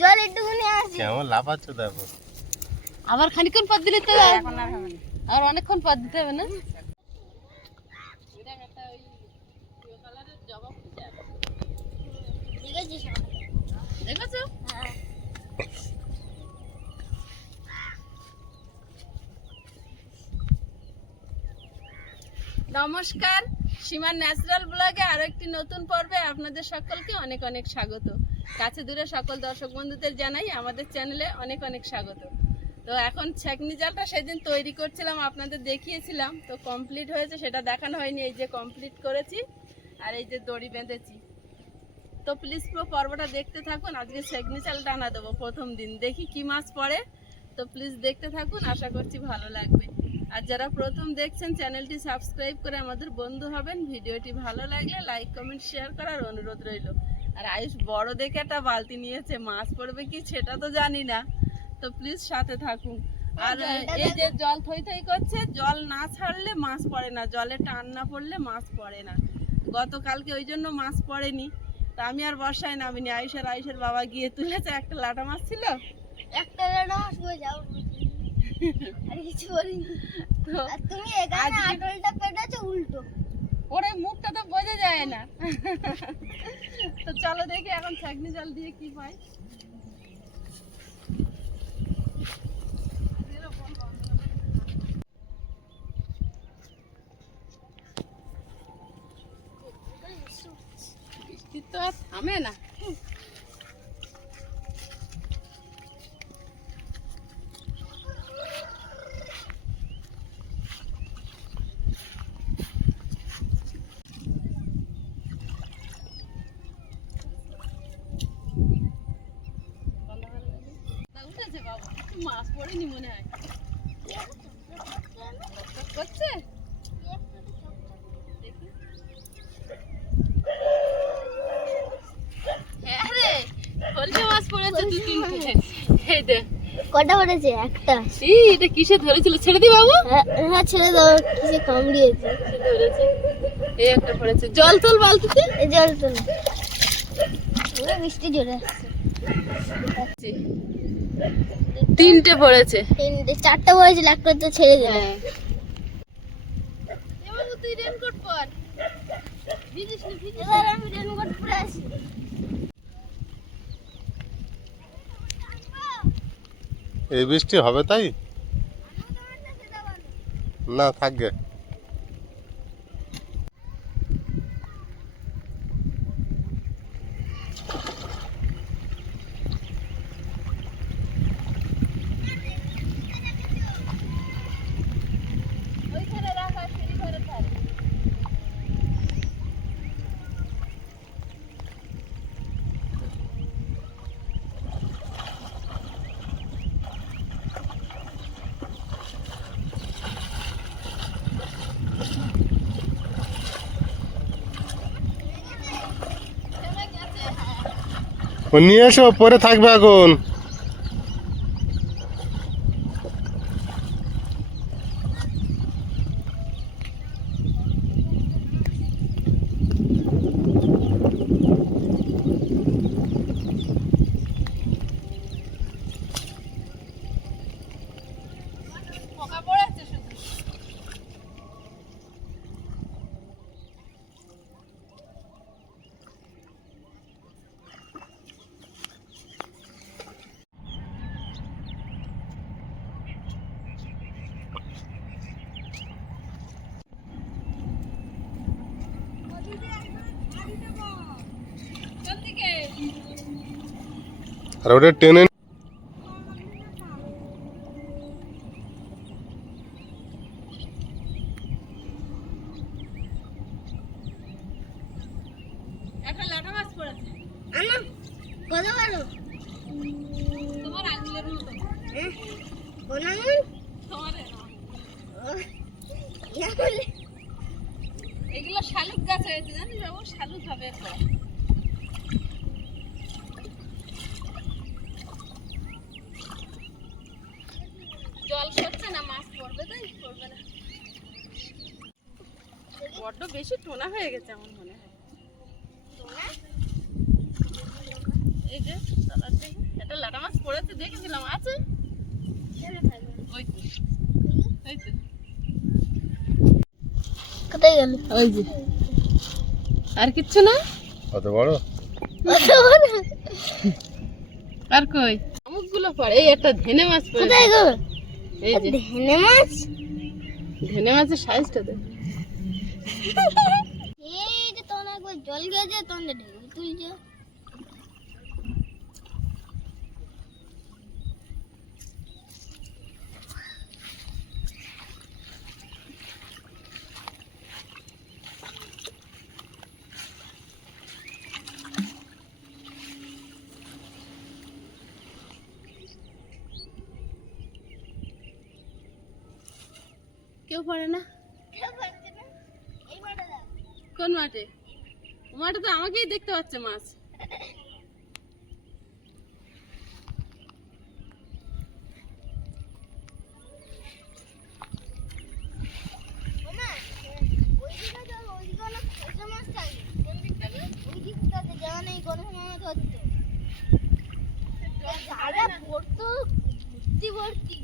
জল একটুখানি আছে কেমন লাফাচ্ছ দেখো। আবার খানিকক্ষণ পর দিলে তো এখন আর হবে না, আর অনেকক্ষণ পর দিতে হবে না। দেখেছো? হ্যাঁ। নমস্কার, সীমার ন্যাচারাল ব্লগে আরো একটি নতুন পর্বে আপনাদের সকলকে অনেক অনেক স্বাগত। কাছে দূরে সকল দর্শক বন্ধুদের জানাই আমাদের চ্যানেলে অনেক অনেক স্বাগত। তো এখন ছেকনি জালটা সেদিন তৈরি করছিলাম, আপনাদের দেখিয়েছিলাম, তো কমপ্লিট হয়েছে, সেটা দেখানো হয়নি। এই যে কমপ্লিট করেছি, আর এই যে দড়ি বেঁধেছি। তো প্লিজ পুরো পর্বটা দেখতে থাকুন। আজকে ছেকনি জাল টানা দেবো প্রথম দিন, দেখি কি মাছ পড়ে। তো প্লিজ দেখতে থাকুন, আশা করছি ভালো লাগবে। আর যারা প্রথম দেখছেন চ্যানেলটি সাবস্ক্রাইব করে আমাদের বন্ধু হবেন। ভিডিওটি ভালো লাগলে লাইক কমেন্ট শেয়ার করার অনুরোধ রইল। আর আয়ুষ বড় দেখে একটা বালতি নিয়েছে, মাছ পড়বে কি সেটা তো জানি না, তো প্লিজ সাথে থাকুন। আর এই যে জল থই থই করছে, জল না ছাড়লে মাছ পড়ে না, জলে টান না পড়লে মাছ পড়ে না। গতকালকে ওই জন্য মাছ পড়েনি, তা আমি আর বর্ষায় নামিনি। আয়ুষের বাবা গিয়ে তুলেছে, একটা লাটা মাছ ছিল, একটা লাটা মাছ হয়ে যাও আর কিছু বলিনি। আর তুমি এখানে আটলটা পেটেছো উল্টো, ওরে মুখটা তো বোঝা যায় না। তো চলো দেখি এখন ছেকনি জাল দিয়ে কি পাই। বৃষ্টি তো আর থামে না। উঠেছে বাবা, মাছ পড়েনি মনে হয়। করছে হ্যাঁ রে, ফলসে মাছ পড়েছে দু তিনটে। এই দে কটা পড়েছে? একটা। এই এটা কিসে ধরেছিল? ছেড়ে দি বাবু। হ্যাঁ ছেড়ে দাও, কিসে কামড়িয়েছে। ধরেছে, এই একটা পড়েছে। জল তোল বালতিতে, এই জল তো পুরো বৃষ্টি জোরে আসছে। তিনটে পড়েছে। তিনটে চারটা পড়েছিল, একটা তো ছেড়ে দিলাম। বাবু তুই রেনকোট পর, ভিজিস না ভিজিস। এবার আমি রেনকোট পরে আসি। এই বৃষ্টি হবে তাই না, থাকবে। ওইখানে রাখা সিঁড়ি ঘরের ধারে। ও নিয়ে এসো, পরে থাকবে এখন। পোকা পড়েছে শুধু। কোন দিকে? আর ওটা টেনে একটা লাটা মাছ পড়েছে। আনা কত বড়? তোমার আঙুলের মতো। কোন আঙুল? তোমার আঙুল। এগুলো শালুক গাছ হয়েছে, জানিস বাবু? শালুক হবে একটা। জল সরছে না, মাছ পড়বে তাই পড়বে না। বড্ড বেশি টোনা হয়ে গেছে আমার মনে হয়। এই যে তলার দিকে একটা লাটা মাছ পড়েছে দেখেছিলাম, আছে ওই তো, ওই তো, কোথায় গেল? ওই যে, আর কিচ্ছু না। কত বড়? আর কই অমুকগুলো পড়ে, এই একটা ধেনে মাছ পড়ে, কোথায় গেল? এই যে ধেনে মাছ। ধেনে মাছের সাইজটা দেখ। এই যে তখন একবার জল গেছে তখন ঢেকে তুলছে। কেউ পড়ে না। এই মাঠে দাও। কোন মাঠে? ও মাঠে তো আমাকেই দেখতে পাচ্ছে মাছ। ওমা, ওই দিকে যাও, ওই দিকে অনেক খোসা মাছ থাকে। কোন দিকটাতে? ওই দিকটাতে যেমন এই গরম মাছ ধরতো। জায়গা ভরতো, ভর্তি ভর্তি।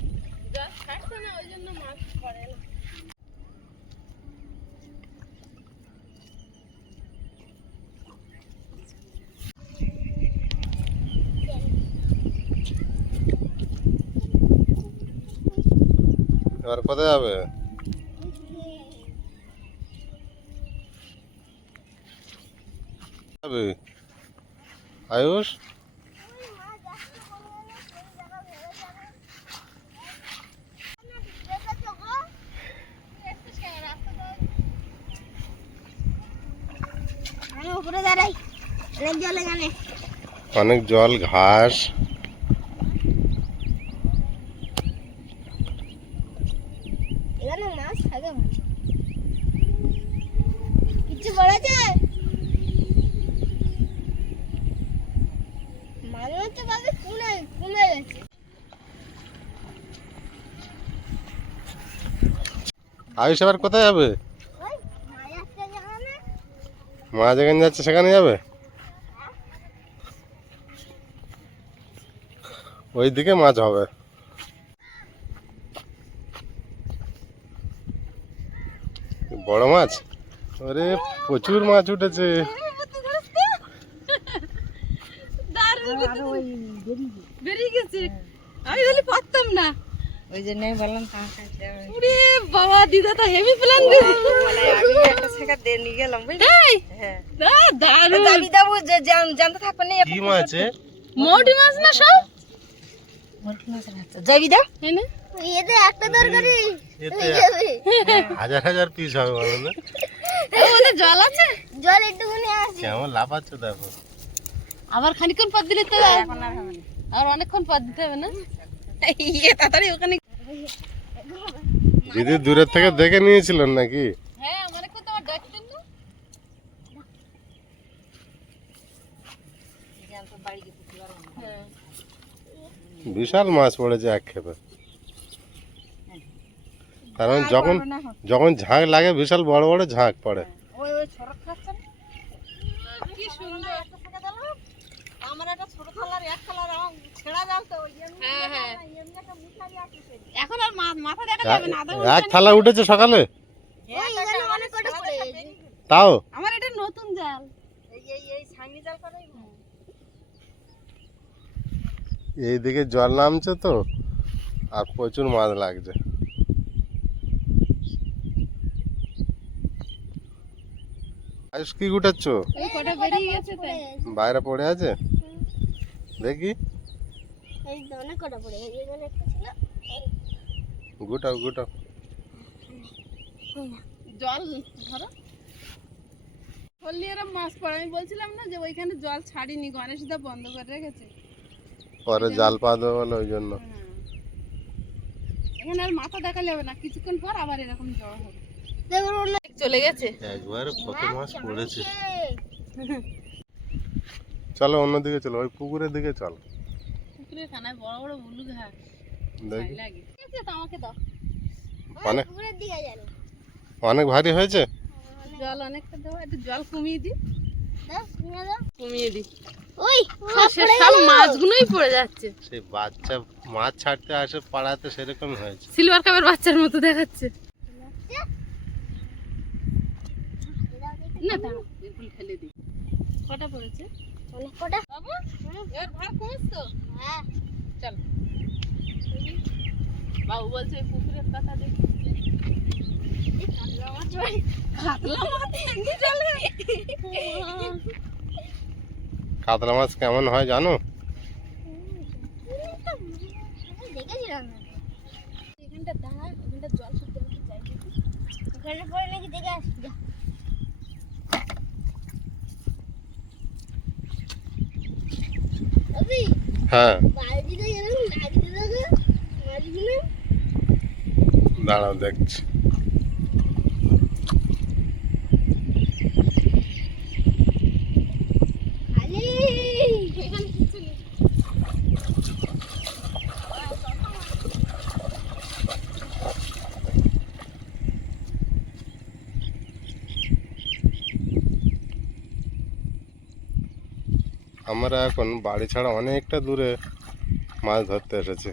জল ছাড়ছে না, ওই জন্য মাছ পড়ে না। এবার কোথায় যাবে? যাবে আয়ুষ? ওই মাছ আসতে বললো না, সেই জায়গা ভেবে যাবে। দেখেছো গো? দেখছিস কেন রাস্তাটা? আমি উপরে দাঁড়াই, অনেক জল এখানে। অনেক জল, ঘাস। এখানে মাছ থাকে ভালো। কিছু পড়েছে? মনে হচ্ছে ভাবে কমে গেছে। আয়ুষ এবার কোথায় যাবে? ওই মাছ আসছে যেখানে। মা যেখানে যাচ্ছে সেখানে যাবে? ওই দিকে মাছ হবে। বড় মাছ? ওরে প্রচুর মাছ উঠেছে। বেরিয়ে গেছে, আমি বলি পারতাম না, ওই জন্যই বললাম ওরে বাবা, দিদা তো হেভি প্ল্যান দিদি। আমি একটা শেখা দিয়ে নিয়ে গেলাম বুঝলি? এই হ্যাঁ দারুণ। যাবি দেবো যে জানতে থাকবে না কি মাছ? মৌটি মাছ না সব? যাবি দাও তাই না? এতে একটা তরকারি এতে হয়ে যাবে। হাজার হাজার পিস হবে বলো না? ওদের জল আছে, জল একটুখানি আছে। কেমন লাফাচ্ছে দেখো। আবার খানিকক্ষণ পর দিলে তো আর অনেকক্ষণ পর দিতে হবে না? ইয়ে তাড়াতাড়ি ওখানে। দিদি দূরের থেকে দেখে নিয়েছিলেন নাকি? হ্যাঁ, অনেকক্ষণ তো আমার ডাকতেন না। হ্যাঁ, বিশাল মাছ পড়েছে এক খেপে। কারণ যখন যখন ঝাঁক লাগে বিশাল বড় বড় ঝাঁক পড়ে। ওই ছড়ক খাচ্ছে না কি সুন্দর। আমার একটা ছোট থালার এক থালার আমার ছেঁড়া যাও তো ওই জন্য হ্যাঁ হ্যাঁ, এমনি একটা মুখারি আছে এখন আর মাথা দেখা যাবে না। আদৌ এক থালা উঠেছে সকালে, ওই এখানে অনেক কটা পড়ে গেছে। তাও আমার এটা নতুন জাল। এই সাঙ্গি জাল করে এইদিকে জল নামছে তো আর প্রচুর মাছ লাগছে। আয়ুষ কি গুটাচ্ছ? ওই কটা বেরিয়ে গেছে তাই। বাইরে পড়ে আছে দেখি, এই তো অনেক কটা পড়ে গেছে। এখানে একটা ছিল। গুটাও গুটাও। জল ধরো বললি এরা মাছ পড়ে। আমি বলছিলাম না যে ওইখানে জল ছাড়িনি, গণেশদা বন্ধ করে রেখেছে। পরে জাল পা দেবো বলে ওই জন্য। হ্যাঁ, এখানে আর মাথা দেখালে হবে না, কিছুক্ষণ পর আবার এরকম জল হবে। দেখুন অন্য চলে গেছে। একবার কত মাছ পড়েছে। চলো অন্যদিকে চলো, ওই পুকুরের দিকে চল পুকুরের খানায় বড় বড় উলু ঘাস দেখি। লাগে। ঠিক আছে, তো আমাকে দাও। অনেক পুকুরের দিকে যাবে। অনেক ভারী হয়েছে। জল অনেকটা দেবো, একটু জল কমিয়ে দিই, দাও, নিয়ে দাও। কমিয়ে দিই। ওই সে সব মাছগুলোই পড়ে যাচ্ছে। সেই বাচ্চা মাছ ছাড়তে আসে পাড়াতে, সেরকম হয়েছে। সিলভার কাপের বাচ্চার মতো দেখাচ্ছে। না দাঁড়া, এরকম ফেলে দিই। কটা পড়েছে? অনেক কটা। বাবু এর ভার কমিস তো? হ্যাঁ চল। বাবু বলছে এই পুকুরের কথা দেখছি। কাতলা মাছ ভাই, কাতলা মাছ এমনি চলে। কাতলা মাছ কেমন হয় জানো? দেখেছিলাম না। এখানটা দাঁড়া, এখানটা জল শুদ্ধ হতে চাইছি। ওখানে পরে নাকি দেখে আসি যা। অভি, হ্যাঁ, বালতিতে এরকম লাগিয়ে দাও মাছগুলো। দাঁড়াও দেখছি। খালি এখানে কিছু নেই। আমরা এখন বাড়ি ছাড়া অনেকটা দূরে মাছ ধরতে এসেছি।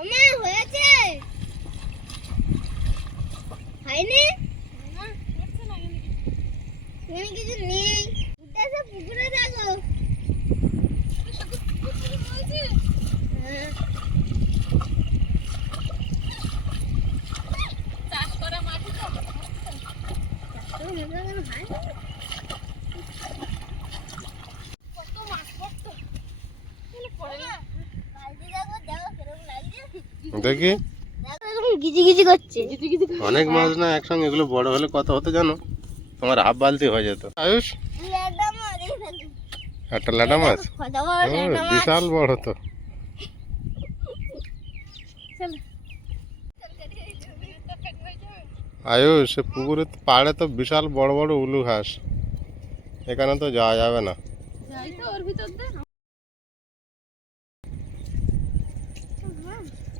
ওমা হয়েছে হয়নি না, হচ্ছে না এখানে। এখানে কিছু নেই। উঠে এসে পুকুরে থাকো। শুধু পুকুরে রয়েছে। হ্যাঁ চাষ করা মাটি তো। তো মজা কেন হয়? কত মাছ পড়তো। কেন পড়ে না? বালতি দেখো দেখো কিরকম লাগছে। দেখি, দেখো এরকম গিজি গিজি করছে। গিজি গিজি করে। অনেক মাছ না একসঙ্গে, এগুলো বড় হলে কত হতো জানো? তোমার হাফ বালতি হয়ে যেত। আয়ুষ, ল্যাডা মাছ এই ফেলছে। একটা ল্যাটা মাছ। কত বড় ও, ল্যাডা মাছ। বিশাল বড় তো। চল। আয়ুষ, সে পুকুরে পাড়ে তো বিশাল বড় বড় উলু ঘাস, এখানে তো যাওয়া যাবে না। যাই তো ওর ভিতর দে।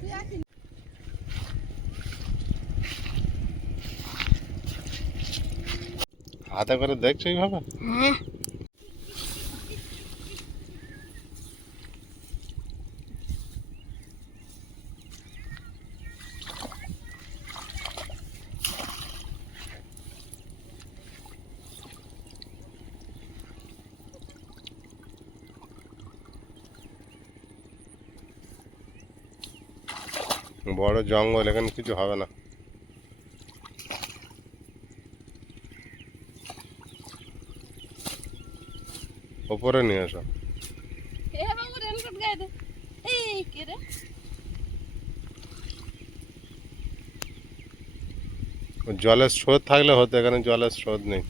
তুই আসিস। হাতে করে দেখছো এইভাবে? হ্যাঁ বড় জঙ্গল, এখানে কিছু হবে না। ওপরে নিয়ে এসো। এ বাবু রেনকোট গায়ে দে। এই কে রে? জলের স্রোত থাকলে হতো, এখানে জলের স্রোত নেই।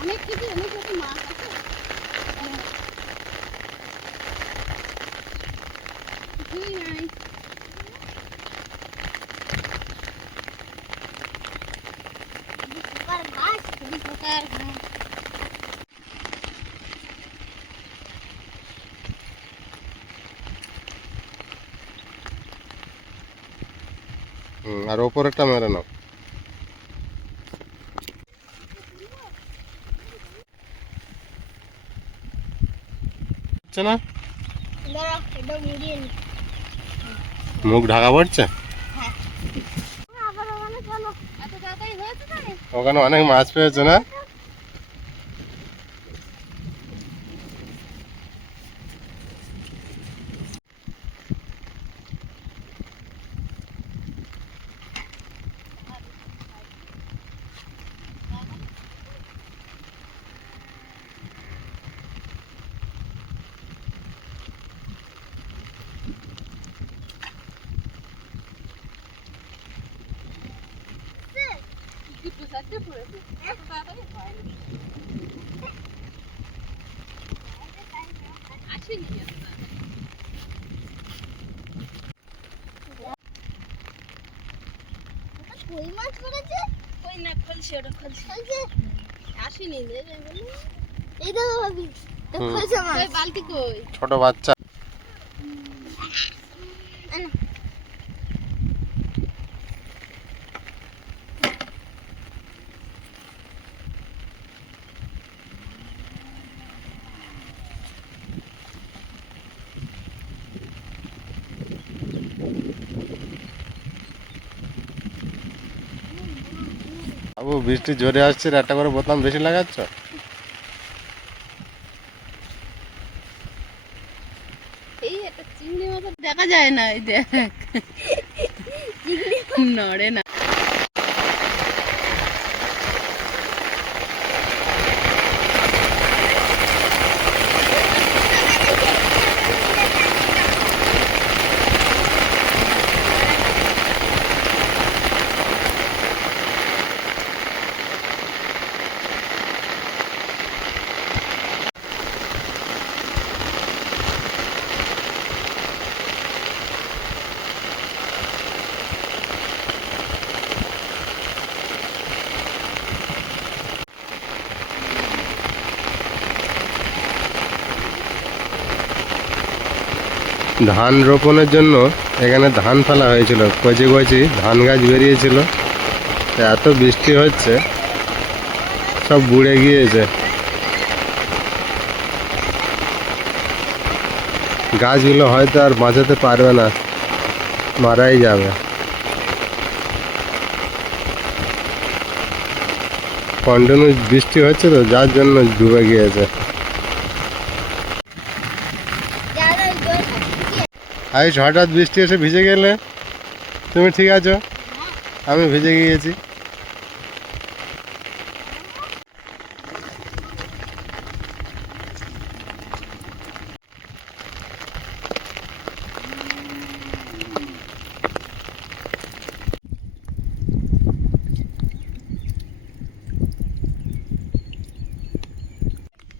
অনেক কিছু অনেক রকম মাছ আছে। কিছুই নাই। পোকার ঘাস পোকার ঘাস। আর ওপরেরটা মেরে নাও। হচ্ছে না? দাঁড়াও এটা মুড়িয়ে নি। মুখ ঢাকা পড়ছে। আবার ওখানে চলো। এত তাড়াতাড়ি হয়েছে তাহলে? ওখানে অনেক মাছ পেয়েছে না? দুটো চারটে পড়েছে। এত তাড়াতাড়ি হয়নি। আসেনি এত তাড়াতাড়ি। ওটা কই মাছ পড়েছে? কই না খলছে, ওটা খলছে। বলছে আসেনি রে এগুলো। এই দেখো ভাবি, দেখো মাছ। ওই বালতি কই? ছোট বাচ্চা। বাবু বৃষ্টি জোরে আসছে, একটা করে বোতাম বেশি লাগাচ্ছ? এই একটা চিংড়ি মাছ দেখা যায় না, এই দেখ নড়ে না। ধান রোপণের জন্য এখানে ধান ফেলা হয়েছিল, কচি কচি ধান গাছ বেরিয়েছিল। এত বৃষ্টি হচ্ছে সব বুড়ে গিয়েছে, গাছগুলো হয়তো আর বাঁচাতে পারবে না, মারাই যাবে। কন্টিনিউ বৃষ্টি হচ্ছে তো, যার জন্য ডুবে গিয়েছে। আয়ুষ, হঠাৎ বৃষ্টি এসে ভিজে গেলে, তুমি ঠিক আছো? আমি ভিজে গিয়েছি।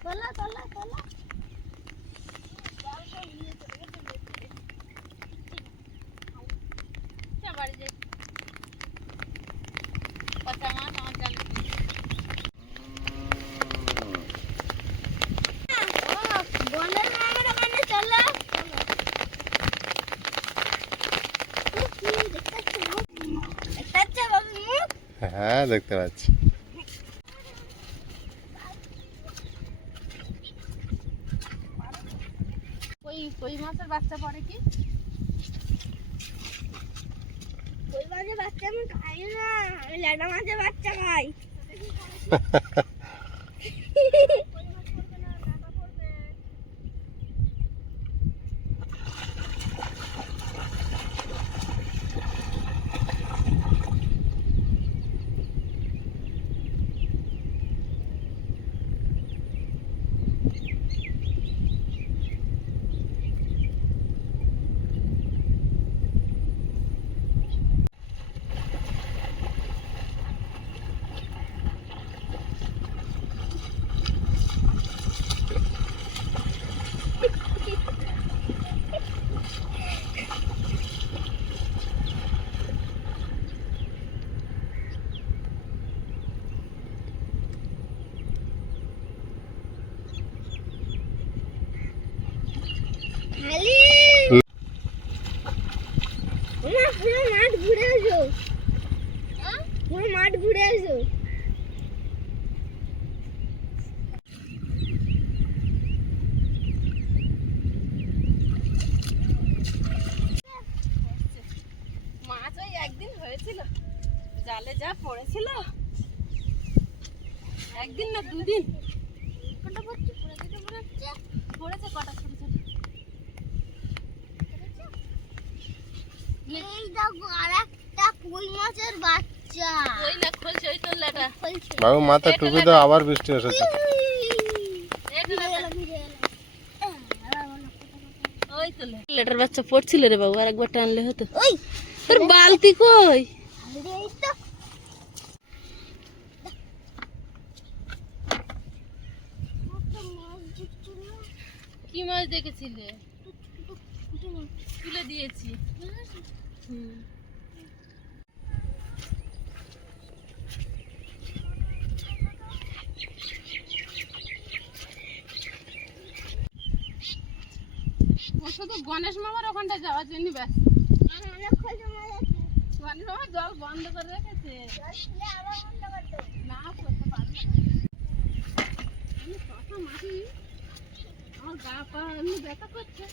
তোলা তোলা তোলা। বাড়ি যাই, পচা মাছ আমার জালে। বনের মামার ওখানে চলো। দেখতে পাচ্ছ বাবু মুখ? হ্যাঁ, দেখতে পাচ্ছি। কই মাছের বাচ্চা পড়ে কি? কই মাছের বাচ্চা আমি খাই না, আমি ল্যাটা মাছের বাচ্চা খাই। পুরো মাঠ ঘুরে এসো, পুরো মাঠ ঘুরে এসো। মাছ ওই একদিন হয়েছিল, জালে যা পড়েছিল, একদিন না দুদিন। কটা পড়ছে? পুরো দিকে মনে হচ্ছে পড়েছে কটা ছোট ছোট। এই দেখো আরেকটা কই মাছের বাচ্চা। ওই না খোলছে, ওই তোর লেটা। ফলছে। বাবু মাথা টুপি দাও, আবার বৃষ্টি এসেছে। ওই তো লেটার বাচ্চা পড়ছিল রে বাবু, আর একবার টানলে হতো। ওই তোর বালতি কই? এই তো কি মাছ দেখেছিলে? তুলে দিয়েছি। হুম। ও শুধু গণেশ মামার ওখানটা যাওয়ার জন্য ব্যস্ত। মানে অনেক খোঁজে মাছ আছে। গণেশ মামা জল বন্ধ করে রেখেছে। জল খুলে আবার বন্ধ করতে হবে। না করতে পারবে না। আমি কথা মারি, আমার গা পা এমনি ব্যথা করছে।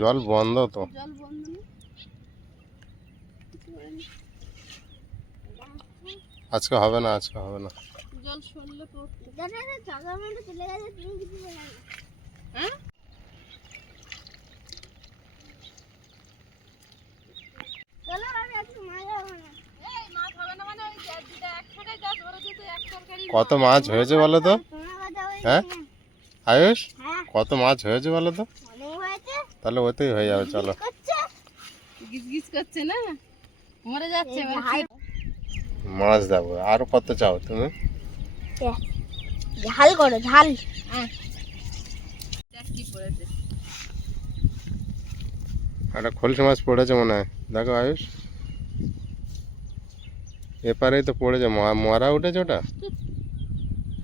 জল বন্ধ তো। জল বন্ধ নেই। আজকে হবে না, আজকে হবে না। জল সরলে পড়তে। দাদা চাকার মধ্যে চলে গেছে, তুমি কিছু বলে না। হ্যাঁ চলো আমি আজকে মাছ যাবো না। এই মাছ হবে না মানে ওই যেটা এক টাকায় যা ধরে দিত এক তরকারি কত মাছ হয়েছে বলো তো? তোমার কথা ওই হ্যাঁ আয়ুষ, হ্যাঁ কত মাছ হয়েছে বলো তো? অনেক হয়েছে। তাহলে ওতেই হয়ে যাবে, চলো। করছে গিজ গিজ করছে না, মরে যাচ্ছে বলছি। মাছ দেবো। আরো কত চাও তুমি? ঝাল করো ঝাল। দেখ কি পড়েছে। একটা খলসি মাছ পড়েছে মনে হয়, দেখো আয়ুষ। এপারেই তো পড়েছে, মরা উঠেছে ওটা।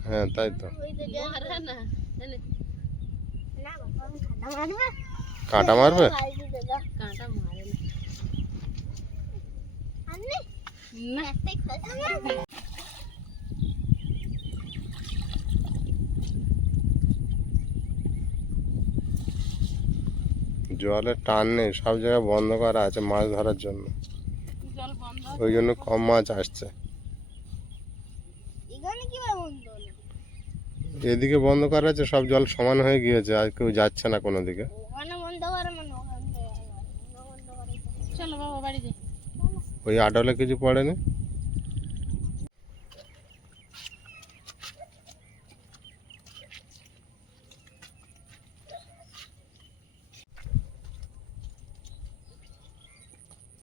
হ্যাঁ তাই তো। ওই তো মরে না এনে না বাবা আমি খাতা মারবে। কাঁটা মারবে? খাইছি দাদা। কাঁটা মারে না। আননি না একটাই খাতা মারবে। জলের টান নেই, সব জায়গায় বন্ধ করা আছে মাছ ধরার জন্য, জল বন্ধ। ওই জন্য কম মাছ আসছে। এখানে কিভাবে বন্ধ হলো? এদিকে বন্ধ করা আছে, সব জল সমান হয়ে গিয়েছে, আর কেউ যাচ্ছে না কোনো দিকে। ওখানে বন্ধ করে মানে ওখান থেকে বন্ধ করে। চলো বাবা বাড়ি যাই। ওই আটলে কিছু পড়েনি।